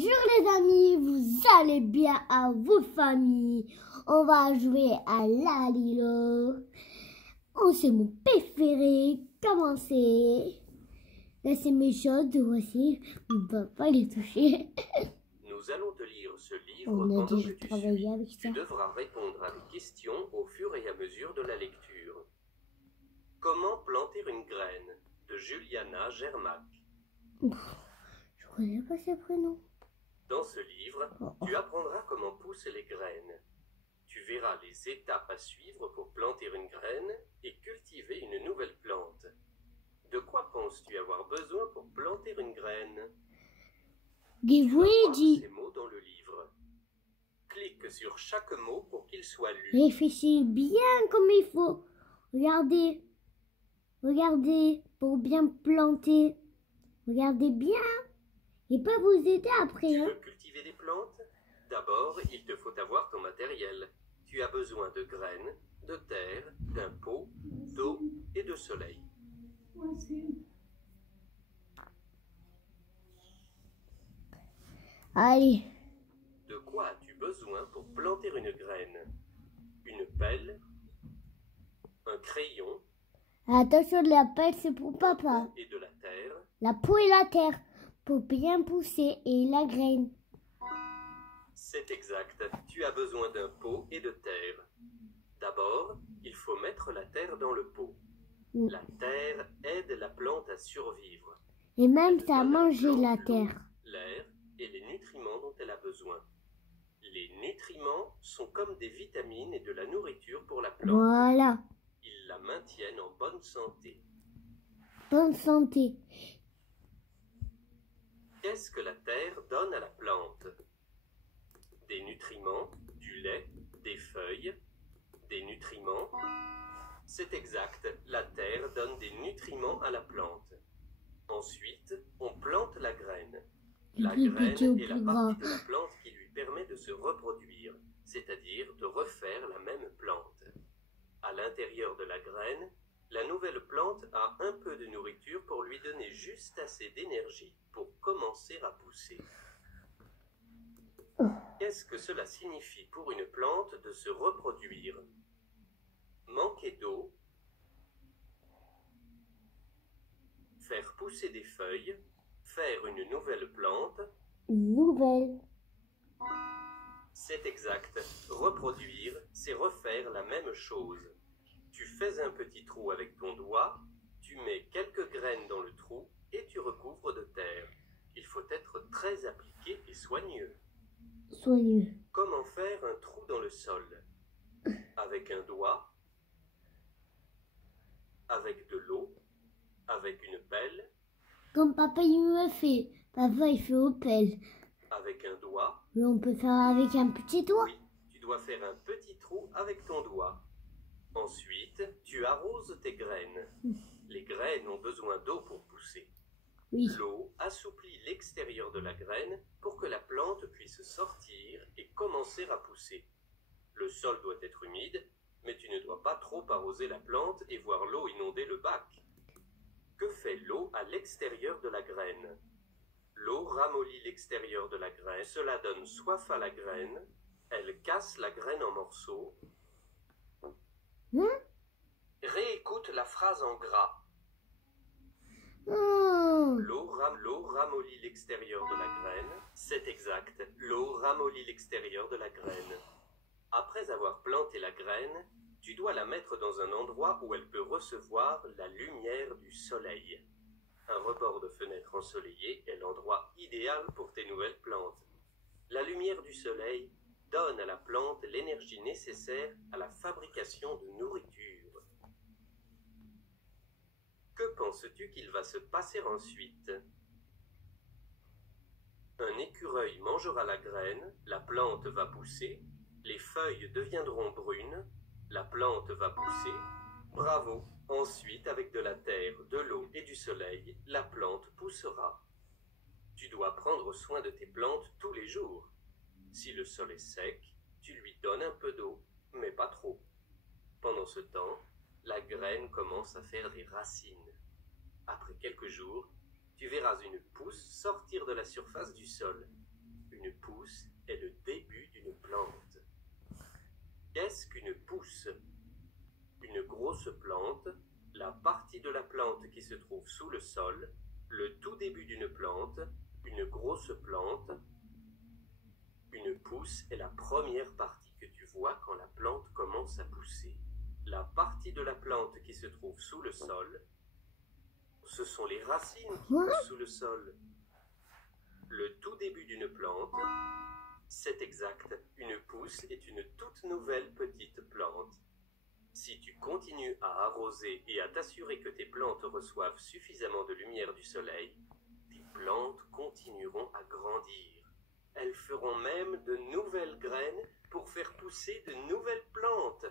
Bonjour les amis, vous allez bien à vos familles. On va jouer à la Lilo. Oh, c'est mon préféré. Commencez. Là, c'est mes choses. Voici. On ne va pas les toucher. Nous allons te lire ce livre On a pendant déjà que tu travaillé suis. avec ça. Tu devras répondre à des questions au fur et à mesure de la lecture. Comment planter une graine de Juliana Germac. Je connais pas ses prénoms. Dans ce livre, tu apprendras comment poussent les graines. Tu verras les étapes à suivre pour planter une graine et cultiver une nouvelle plante. De quoi penses-tu avoir besoin pour planter une graine? Tu vas voir ces mots dans le livre. Clique sur chaque mot pour qu'il soit lu. Réfléchis bien comme il faut. Regardez. Regardez pour bien planter. Regardez bien. Il peut vous aider après. Tu veux cultiver des plantes? D'abord, il te faut avoir ton matériel. Tu as besoin de graines, de terre, d'un pot, d'eau et de soleil. Allez. De quoi as-tu besoin pour planter une graine? Une pelle, un crayon, Attention, la pelle, c'est pour papa. et de la terre. La peau et la terre pour bien pousser et la graine. C'est exact, tu as besoin d'un pot et de terre. D'abord, il faut mettre la terre dans le pot. La terre aide la plante à survivre. Et même Elle ça donne à manger plante la l'eau, terre. l'air et les nutriments dont elle a besoin. Les nutriments sont comme des vitamines et de la nourriture pour la plante. Voilà. Ils la maintiennent en bonne santé. Bonne santé. Qu'est-ce que la terre donne à la plante? Des nutriments, du lait, des feuilles, des nutriments. C'est exact, la terre donne des nutriments à la plante. Ensuite, on plante la graine. La graine est la partie de la plante qui lui permet de se reproduire, c'est-à-dire de refaire la même plante. À l'intérieur de la graine, la nouvelle plante a un peu de nourriture pour lui donner juste assez d'énergie pour commencer à pousser. Qu'est-ce que cela signifie pour une plante de se reproduire? Manquer d'eau, faire pousser des feuilles, faire une nouvelle plante. Nouvelle. C'est exact. Reproduire, c'est refaire la même chose. Tu fais un petit trou avec ton doigt, tu mets quelques graines dans le trou et tu recouvres de terre. Il faut être très appliqué et soigneux. Soigneux. Comment faire un trou dans le sol? Avec un doigt, avec de l'eau, avec une pelle. Comme papa il me fait. Papa il fait au pelle. Avec un doigt. Mais on peut faire avec un petit doigt. Oui, tu dois faire un petit trou avec ton doigt. Ensuite, tu arroses tes graines. Les graines ont besoin d'eau pour pousser. Oui. L'eau assouplit l'extérieur de la graine pour que la plante puisse sortir et commencer à pousser. Le sol doit être humide, mais tu ne dois pas trop arroser la plante et voir l'eau inonder le bac. Que fait l'eau à l'extérieur de la graine? L'eau ramollit l'extérieur de la graine, cela donne soif à la graine, elle casse la graine en morceaux. Réécoute la phrase en gras. L'eau ramollit l'extérieur de la graine. C'est exact, l'eau ramollit l'extérieur de la graine. Après avoir planté la graine, tu dois la mettre dans un endroit où elle peut recevoir la lumière du soleil. Un rebord de fenêtre ensoleillé est l'endroit idéal pour tes nouvelles plantes. La lumière du soleil donne à la plante l'énergie nécessaire à la fabrication de nourriture. Que penses-tu qu'il va se passer ensuite? Un écureuil mangera la graine, la plante va pousser, les feuilles deviendront brunes, la plante va pousser. Bravo! Ensuite, avec de la terre, de l'eau et du soleil, la plante poussera. Tu dois prendre soin de tes plantes tous les jours. Si le sol est sec, tu lui donnes un peu d'eau, mais pas trop. Pendant ce temps, la graine commence à faire des racines. Après quelques jours, tu verras une pousse sortir de la surface du sol. la partie de la plante qui se trouve sous le sol, le tout début d'une plante, une grosse plante. Une pousse est la première partie que tu vois quand la plante commence à pousser. La partie de la plante qui se trouve sous le sol, ce sont les racines qui poussent sous le sol. Le tout début d'une plante, c'est exact, une pousse est une toute nouvelle petite plante. Si tu continues à arroser et à t'assurer que tes plantes reçoivent suffisamment de lumière du soleil, tes plantes continueront à grandir. Elles feront même de nouvelles graines pour faire pousser de nouvelles plantes.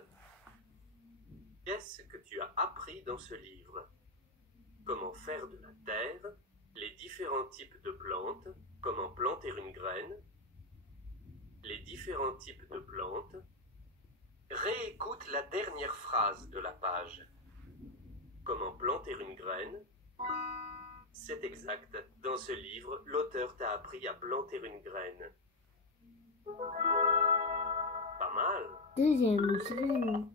Qu'est-ce que tu as appris dans ce livre? Comment faire de la terre, les différents types de plantes, comment planter une graine, les différents types de plantes. Réécoute la dernière phrase de la page. Comment planter une graine? C'est exact. Dans ce livre, l'auteur t'a appris à planter une graine. Pas mal. Deuxième, c'est bon.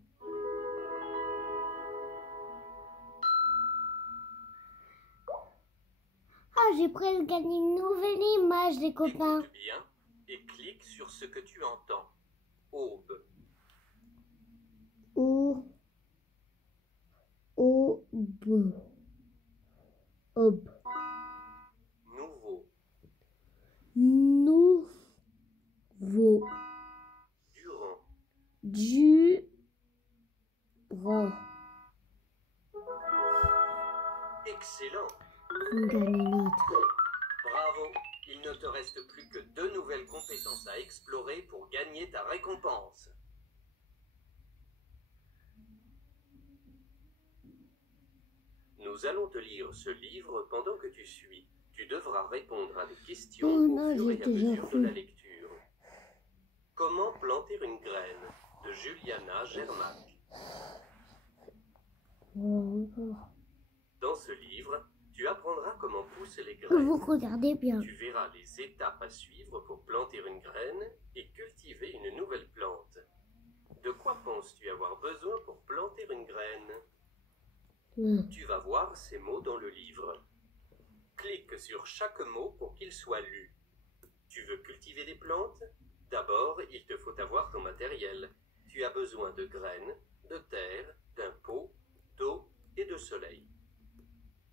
Ah, j'ai presque gagné une nouvelle image, les copains. Écoute bien et clique sur ce que tu entends. Aube. Aube. Aube. Nouveau. Nouveau. Durant. Durant. Excellent. On gagne une autre. Bravo. Il ne te reste plus que 2 nouvelles compétences à explorer pour gagner ta récompense. Nous allons te lire ce livre pendant que tu suis. Tu devras répondre à des questions au fur et à mesure de la lecture. Comment planter une graine de Juliana Germac. Dans ce livre, tu apprendras comment pousser les graines. Vous regardez bien. Tu verras les étapes à suivre pour planter une graine et cultiver une nouvelle plante. De quoi penses-tu avoir besoin pour planter une graine? Tu vas voir ces mots dans le livre. Clique sur chaque mot pour qu'il soit lu. Tu veux cultiver des plantes? D'abord, il te faut avoir ton matériel. Tu as besoin de graines, de terre, d'un pot, d'eau et de soleil.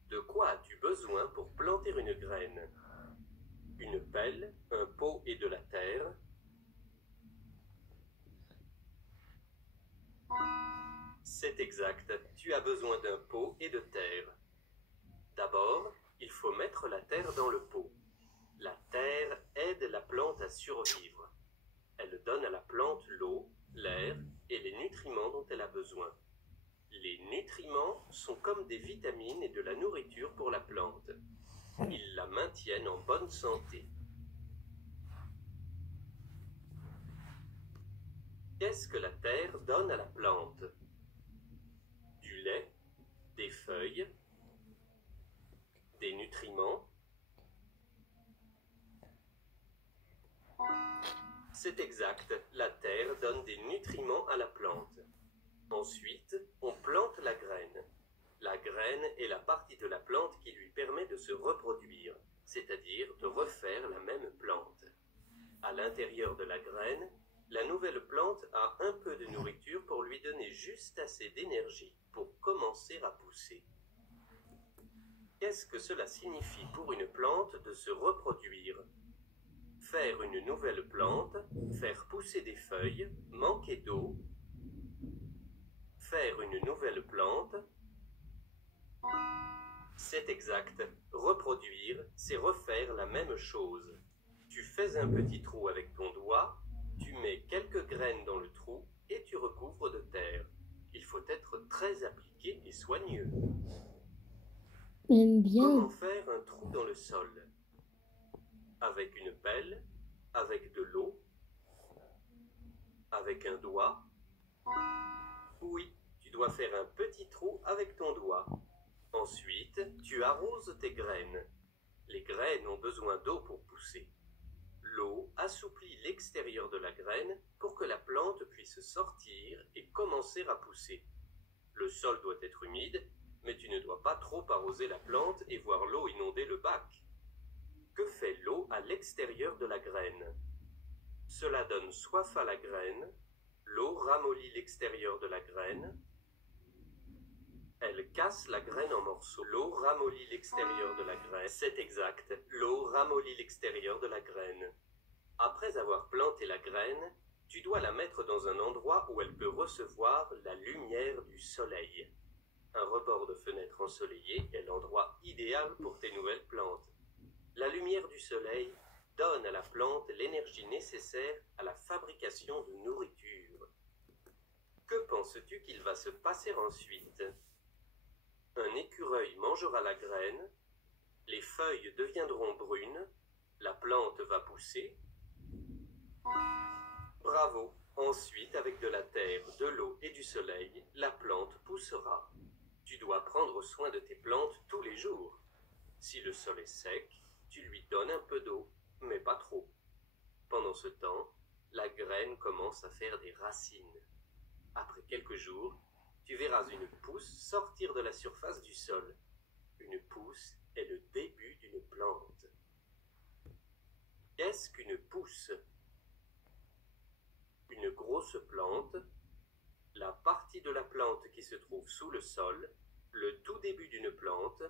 De quoi as-tu besoin pour planter une graine? Une pelle, un pot et de la terre. C'est exact, tu as besoin d'un pot et de terre. D'abord, il faut mettre la terre dans le pot. La terre aide la plante à survivre. Elle donne à la plante l'eau, l'air et les nutriments dont elle a besoin. Les nutriments sont comme des vitamines et de la nourriture pour la plante. Ils la maintiennent en bonne santé. Qu'est-ce que la terre donne à la plante? Du lait, des feuilles, des nutriments. C'est exact, la terre donne des nutriments à la plante. Ensuite, on plante la graine. La graine est la partie de la plante qui lui permet de se reproduire, c'est-à-dire de refaire la même plante. À l'intérieur de la graine, la nouvelle plante a un peu de nourriture pour lui donner juste assez d'énergie pour commencer à pousser. Qu'est-ce que cela signifie pour une plante de se reproduire? Faire une nouvelle plante, faire pousser des feuilles, manquer d'eau. Faire une nouvelle plante. C'est exact. Reproduire, c'est refaire la même chose. Tu fais un petit trou avec ton doigt, tu mets quelques graines dans le trou et tu recouvres de terre. Il faut être très appliqué et soigneux. J'aime bien. Comment faire un trou dans le sol? Avec une pelle, avec de l'eau, avec un doigt. Oui, tu dois faire un petit trou avec ton doigt. Ensuite, tu arroses tes graines. Les graines ont besoin d'eau pour pousser. L'eau assouplit l'extérieur de la graine pour que la plante puisse sortir et commencer à pousser. Le sol doit être humide mais tu ne dois pas trop arroser la plante et voir l'eau inonder le bac. Que fait l'eau à l'extérieur de la graine? Cela donne soif à la graine. L'eau ramollit l'extérieur de la graine. Elle casse la graine en morceaux. L'eau ramollit l'extérieur de la graine. C'est exact. L'eau ramollit l'extérieur de la graine. Après avoir planté la graine, tu dois la mettre dans un endroit où elle peut recevoir la lumière du soleil. Un rebord de fenêtre ensoleillé est l'endroit idéal pour tes nouvelles plantes. La lumière du soleil donne à la plante l'énergie nécessaire à la fabrication de nourriture. Que penses-tu qu'il va se passer ensuite? Un écureuil mangera la graine, les feuilles deviendront brunes, la plante va pousser. Bravo! Ensuite, avec de la terre, de l'eau et du soleil, la plante poussera. Tu dois prendre soin de tes plantes tous les jours. Si le sol est sec, tu lui donnes un peu d'eau, mais pas trop. Pendant ce temps, la graine commence à faire des racines. Après quelques jours, tu verras une pousse sortir de la surface du sol. Une pousse est le début d'une plante. Qu'est-ce qu'une pousse? Une grosse plante, la partie de la plante qui se trouve sous le sol, le tout début d'une plante.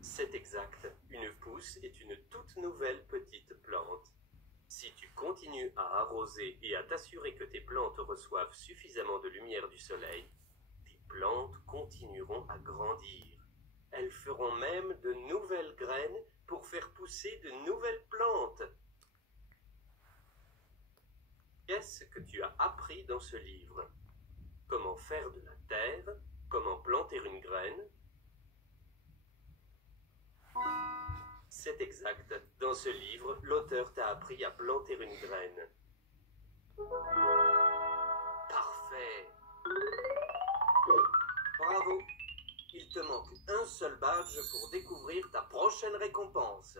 C'est exact, une pousse est une toute nouvelle petite plante. Si tu continues à arroser et à t'assurer que tes plantes reçoivent suffisamment de lumière du soleil, tes plantes continueront à grandir. Elles feront même de nouvelles graines pour faire pousser de nouvelles plantes. Qu'est-ce que tu as appris dans ce livre? Comment faire de la terre? Comment planter une graine? C'est exact. Dans ce livre, l'auteur t'a appris à planter une graine. Parfait. Bravo. Il te manque un seul badge pour découvrir ta prochaine récompense.